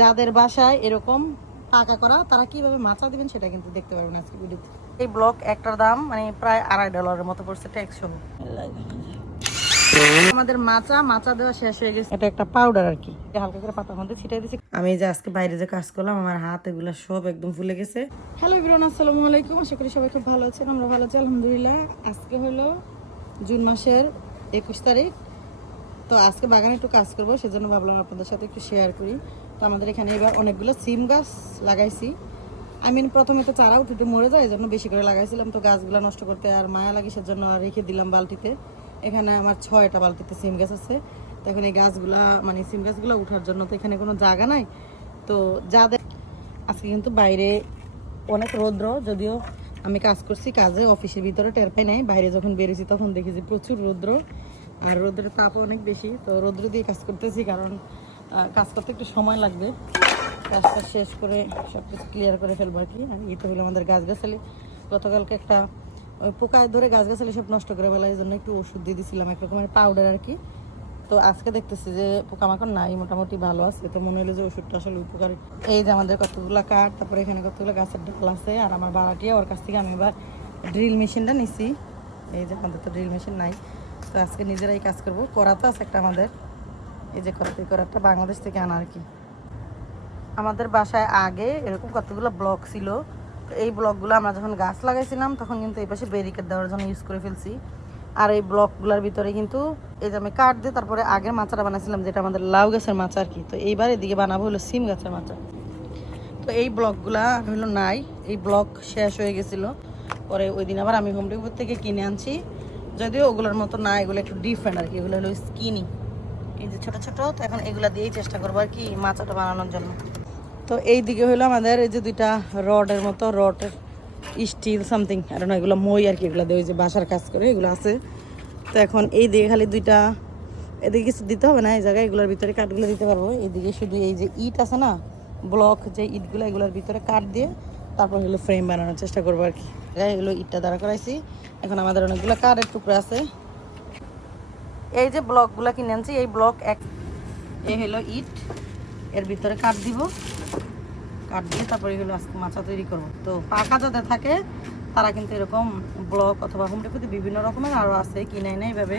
যাদের বাসায় এরকম পাকা করা তারা কীভাবে মাচা দিবেন সেটা কিন্তু দেখতে পারবেন আজকে ভিডিওতে এই ব্লক একটার দাম মানে প্রায় আড়াই ডলারের মতো পড়ছে ট্যাক্স আমাদের মাচা মাচা দেওয়া শেষ হয়ে গেছে। এটা একটা পাউডার আর কি। হালকা করে পাতার মধ্যে ছিটাই দিছি। আমি যে আজকে বাইরে যে কাজ করলাম আমার হাত এগুলো সব একদম ফুলে গেছে। হ্যালো ইব্রান আসসালামু আলাইকুম। আশা করি সবাই খুব ভালো আছেন আমরা ভালো আছি আলহামদুলিল্লাহ। আজকে হলো জুন মাসের একুশ তারিখ। তো আজকে বাগানে একটু কাজ করব সেজন্য ভাবলাম আপনাদের সাথে একটু শেয়ার করি। তো আমাদের এখানে এবার অনেকগুলো সিম গাছ লাগাইছি। আই মিন প্রথমে তো চারা উঠে মরে যায়, এই জন্য বেশি করে লাগাইছিলাম। তো গাছগুলো নষ্ট করতে আর মায়া লাগে সেজন্য রেখে দিলাম বালতিতে। এখানে আমার ছয়টা বালতিতে সিম গাছ আছে। তো এখন এই গাছগুলা মানে সিম গাছগুলো উঠার জন্য তো এখানে কোনো জায়গা নাই। তো যাদের আজকে কিন্তু বাইরে অনেক রৌদ্র, যদিও আমি কাজ করছি কাজে, অফিসের ভিতরে টের পাই নাই। বাইরে যখন বেরিয়েছি তখন দেখেছি প্রচুর রৌদ্র। আর রৌদ্রের তাপ অনেক বেশি। তো রৌদ্র দিয়ে কাজ করতেছি কারণ কাজ করতে একটু সময় লাগবে। কাজটা শেষ করে সব কিছু ক্লিয়ার করে ফেলব আর কি। আর এই তো হলো আমাদের গাছগাছালি। গতকালকে একটা ওই পোকায় ধরে গাছগাছালি সব নষ্ট করে ফেলা, এই জন্য একটু ওষুধ দিয়ে দিয়েছিলাম এক রকমের পাউডার আর কি। তো আজকে দেখতেছি যে পোকামাকড় নাই, মোটামুটি ভালো আছে। তো মনে হলো যে ওষুধটা আসলে উপকারী। এই যে আমাদের কতগুলো কাঠ, তারপরে এখানে কতগুলো গাছের ডাল আছে, আর আমার বাড়াটিয়া ওর কাছ থেকে আমি এবার ড্রিল মেশিনটা নিছি। এই যে আমাদের তো ড্রিল মেশিন নাই। তো আজকে নিজেরাই কাজ করব। করা তো আছে একটা আমাদের। এই যে কত একটা বাংলাদেশ থেকে আনা আর কি। আমাদের বাসায় আগে এরকম কতগুলো ব্লক ছিল, এই ব্লকগুলো আমরা যখন গাছ লাগাইছিলাম, তখন কিন্তু এই পাশে ব্যারিকেড দেওয়ার জন্য ইউজ করে ফেলছি। আর এই ব্লকগুলোর ভিতরে কিন্তু এই যে আমি কাঠ দিয়ে তারপরে আগের মাচাটা বানাইছিলাম, যেটা আমাদের লাউ গাছের মাচা আর কি। তো এইবার এদিকে বানাবো হলো সিম গাছের মাচা। তো এই ব্লকগুলা হলো নাই, এই ব্লক শেষ হয়ে গেছিল। পরে ওই দিন আবার আমি হোম ডেপুর থেকে কিনে আনছি। যদিও ওগুলোর মতো না এগুলো একটু ডিফারেন্ট আর কি, এগুলো হলো স্কিনি এই যে ছোট ছোট, তো এখন এগুলা দিয়েই চেষ্টা করব আর কি মাচাটা বানানোর জন্য। তো এই দিকে হলো আমাদের এই যে দুইটা রডের মতো রডের স্টিল সামথিং আর না এগুলো মই আর কি, এগুলো দিয়ে ওই যে বাসার কাজ করে এগুলো আছে। তো এখন এই দিকে খালি দুইটা, এদিকে কিছু দিতে হবে না, এই জায়গায় এগুলোর ভিতরে কাঠগুলো দিতে পারব। এইদিকে শুধু এই যে ইট আছে না ব্লক যে ইটগুলো, এগুলোর ভিতরে কাঠ দিয়ে তারপর হলো ফ্রেম বানানোর চেষ্টা করব আর কি। এগুলো ইটটা দাঁড়া করাইছি। এখন আমাদের অনেকগুলো কাঠের টুকরো আছে। এই যে ব্লকগুলো কিনে আনছি, এই ব্লক এক, এ হলো ইট, এর ভিতরে কাঠ দিব। কাঠ দিয়ে তারপরে এগুলো আজকে মাচা তৈরি করব। তো পাকা যাদের থাকে, তারা কিন্তু এরকম ব্লক অথবা হোম ডেপুতে বিভিন্ন রকমের আরও আছে, কিনে এনে এইভাবে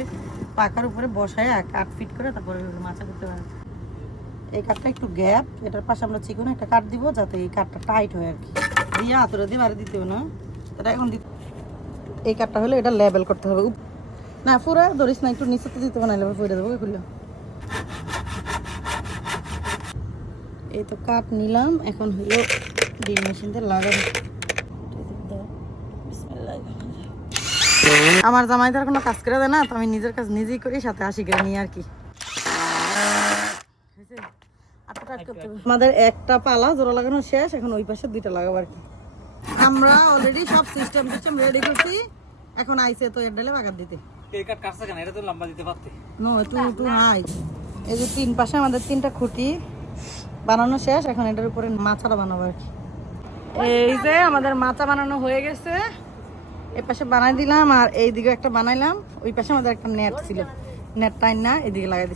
পাকার উপরে বসায় এক কাঠ ফিট করে তারপরে এগুলো মাচা করতে পারে। এই কাঠটা একটু গ্যাপ এটার পাশে আমরা চিকুন একটা কাঠ দিব যাতে এই কাঠটা টাইট হয় আর কি। দিয়ে আতরে দিয়ে বাড়ি দিতে হবে না, এটা এখন দিতে এই কাঠটা হলে এটা লেবেল করতে হবে। না পুরো ধরিস না, একটু নিচেতে দিতে না লেবেল দেবো খুললে। এই তো কাঠ নিলাম, এখন হলো ডিম মেশিনতে লাগাবো। আমার জামাইদার কোনো কাজ করে দেয় না, তো আমি নিজের কাজ নিজেই করি, সাথে আসি করে নিয়ে আর কি। আমাদের একটা পালা, জোড়া লাগানো শেষ, এখন ওই পাশে দুইটা লাগাবো আর কি। আমরা অলরেডি সব সিস্টেম সিস্টেম রেডি করছি, এখন আইসে তো এর ডালে বাগার দিতে। এই যে তিন পাশে আমাদের তিনটা খুঁটি, বানানো শেষ, এখন এটার উপরে বানাবো আর কি। এই যে আমাদের মাচা বানানো হয়ে গেছে। দিলাম, আর একটা বানাইলাম। ওই পাশে আমাদের একটা নেট ছিল। নেট না লাগাই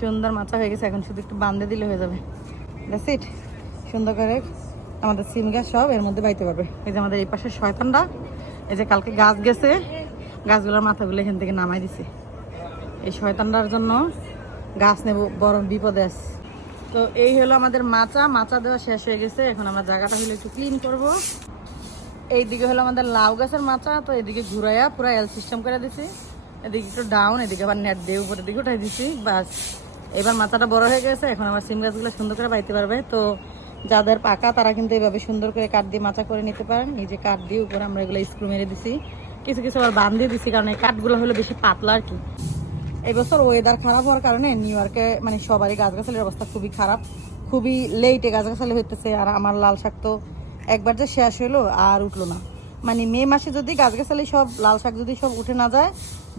সুন্দর মাচা হয়ে গেছে, এখন শুধু একটু বান্ধে দিলে হয়ে যাবে। ইট সুন্দর করে আমাদের সিম গাছ সব এর মধ্যে বাইতে পারবে। এই যে আমাদের এই পাশে শয়তানটা এই যে কালকে গাছ গেছে গাছগুলোর মাথাগুলো এখান থেকে নামাই দিছে। এই শয়তানটার জন্য গাছ নেব, বড় বিপদে আছে। তো এই হলো আমাদের মাচা। মাচা দেওয়া শেষ হয়ে গেছে। এখন আমরা জায়গাটা হলো একটু ক্লিন করব। এইদিকে হলো আমাদের লাউ গাছের মাচা। তো এদিকে ঘুরাইয়া পুরো এল সিস্টেম করে দিছি। এদিকে একটু ডাউন এদিকে আবার নেট দিয়ে উপরের দিকে উঠাই দিছি। বাস। এবার মাথাটা বড় হয়ে গেছে। এখন আমার সিম গাছগুলো সুন্দর করে বাইতে পারবে। তো যাদের পাকা, তারা কিন্তু এইভাবে সুন্দর করে কাঠ দিয়ে মাচা করে নিতে পারেন। এই যে কাঠ দিয়ে উপরে আমরা এগুলো স্ক্রু মেরে দিছি। কিছু কিছু আবার বান দিয়ে দিছি, কারণ এই কাঠগুলো হলো বেশি পাতলা আর কি। এই বছর ওয়েদার খারাপ হওয়ার কারণে নিউ ইয়র্কে মানে সবারই গাছ গাছগাছালির অবস্থা খুবই খারাপ। খুবই লেটে গাছগাছালি হইতেছে, আর আমার লাল শাক তো একবার যে শেষ হলো আর উঠল না। মানে মে মাসে যদি গাছগাছালি সব, লাল শাক যদি সব উঠে না যায়,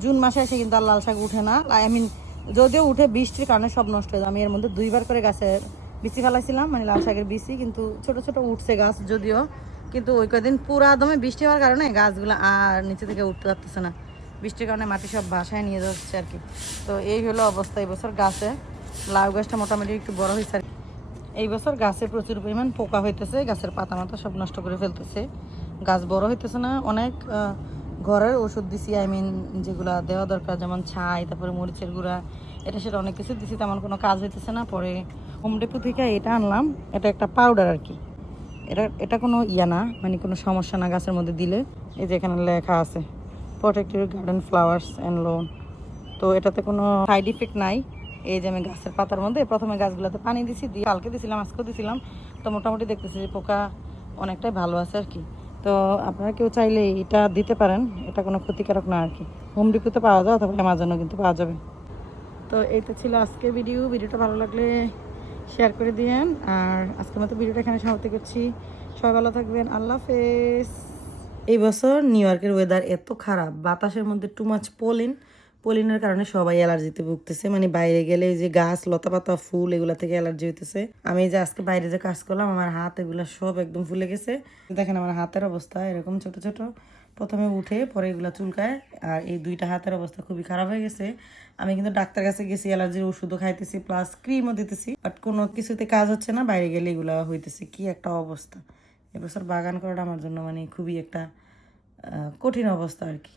জুন মাসে এসে কিন্তু আর লাল শাক উঠে না। আই মিন যদিও উঠে বৃষ্টির কারণে সব নষ্ট হয়ে যায়, আমি এর মধ্যে দুইবার করে গাছের বিচি ফেলাইছিলাম মানে লাল শাকের বিচি, কিন্তু ছোট ছোট উঠছে গাছ যদিও, কিন্তু ওই কদিন পুরা দমে বৃষ্টি হওয়ার কারণে গাছগুলো আর নিচে থেকে উঠতে পারতেছে না। বৃষ্টির কারণে মাটি সব বাসায় নিয়ে যাচ্ছে আর কি। তো এই হলো অবস্থা এই বছর গাছে। লাউ গাছটা মোটামুটি একটু বড় হয়েছে আর। এই বছর গাছে প্রচুর পরিমাণ পোকা হইতেছে, গাছের পাতা মাথা সব নষ্ট করে ফেলতেছে। গাছ বড় হইতেছে না, অনেক ঘরের ওষুধ দিছি আই মিন যেগুলা দেওয়া দরকার, যেমন ছাই, তারপরে মরিচের গুঁড়া, এটা সেটা অনেক কিছু দিছি, তেমন কোনো কাজ হইতেছে না। পরে হোম ডেপো থেকে এটা আনলাম, এটা একটা পাউডার আর কি। এটা এটা কোনো ইয়া না মানে কোনো সমস্যা না গাছের মধ্যে দিলে। এই যে এখানে লেখা আছে protective garden flowers and loan তো এটাতে কোনো সাইড ইফেক্ট নাই। এই যে আমি গাছের পাতার মধ্যে প্রথমে গাছগুলোতে পানি দিছি, দিয়ে কালকে দিছিলাম, আজকেও দিছিলাম। তো মোটামুটি দেখতেছি যে পোকা অনেকটাই ভালো আছে আর কি। তো আপনারা কেউ চাইলে এটা দিতে পারেন। এটা কোনো ক্ষতিকারক না আর কি। হোম ডিপোতে পাওয়া যায় অথবা অ্যামাজনও কিন্তু পাওয়া যাবে। তো এইটা ছিল আজকে ভিডিও ভিডিওটা ভালো লাগলে শেয়ার করে দিয়েন। আর আজকের মতো ভিডিওটা এখানে সমাপ্তি করছি। সবাই ভালো থাকবেন। আল্লাহ হাফেজ। এই বছর নিউ ইয়র্কের ওয়েদার এত খারাপ। বাতাসের মধ্যে টু মাছ পলিন পলিনের কারণে সবাই অ্যালার্জিতে ভুগতেছে। মানে বাইরে গেলে যে গাছ লতা পাতা ফুল এগুলা থেকে অ্যালার্জি হইতেছে। আমি যে আজকে বাইরে যে কাজ করলাম, আমার হাত এগুলা সব একদম ফুলে গেছে। দেখেন আমার হাতের অবস্থা এরকম ছোট ছোট। প্রথমে উঠে, পরে এগুলা চুলকায়, আর এই দুইটা হাতের অবস্থা খুবই খারাপ হয়ে গেছে। আমি কিন্তু ডাক্তার কাছে গেছি, অ্যালার্জির ওষুধও খাইতেছি প্লাস ক্রিমও দিতেছি। বাট কোনো কিছুতে কাজ হচ্ছে না, বাইরে গেলে এগুলা হইতেছে। কি একটা অবস্থা। এবছর বাগান করাটা আমার জন্য মানে খুবই একটা কঠিন অবস্থা আর কি।